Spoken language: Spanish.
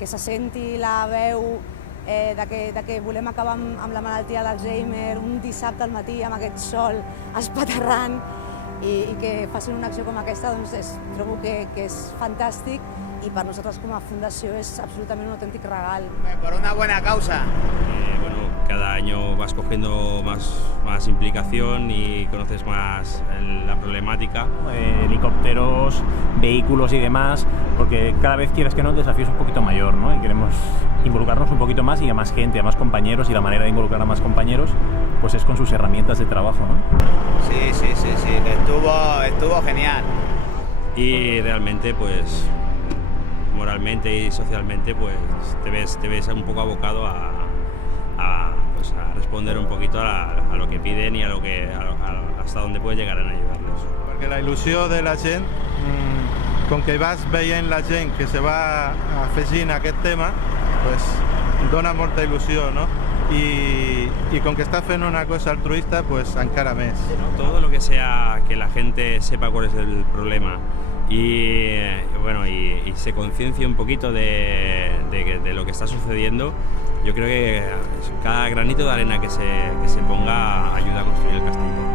que se senti la veu de que volem acabar amb la malaltia d'Alzheimer un dissabte al matí amb aquest sol espaterrant i que facin una acció com aquesta, doncs trobo que és fantàstic i per nosaltres com a fundació és absolutament un autèntic regal. Por una buena causa. Bueno, cada año vas cogiendo más implicación y conoces más la problemática. Helicópteros, vehículos y demás, porque cada vez quieres que no el desafío es un poquito mayor, ¿no? Y queremos involucrarnos un poquito más y a más gente, a más compañeros, y la manera de involucrar a más compañeros pues es con sus herramientas de trabajo, ¿no? Sí, estuvo genial. Y realmente pues moralmente y socialmente pues te ves un poco abocado a responder un poquito a lo que piden y hasta dónde puedes llegar en ayudarlos. Perquè la il·lusió de la gent, com que vas veient la gent que se va afegint a aquest tema, pues, dona molta il·lusió, no? Y con que está haciendo una cosa altruista, pues encara més. Todo lo que sea que la gente sepa cuál es el problema y se conciencie un poquito de lo que está sucediendo, yo creo que cada granito de arena que se ponga ayuda a construir el castillo.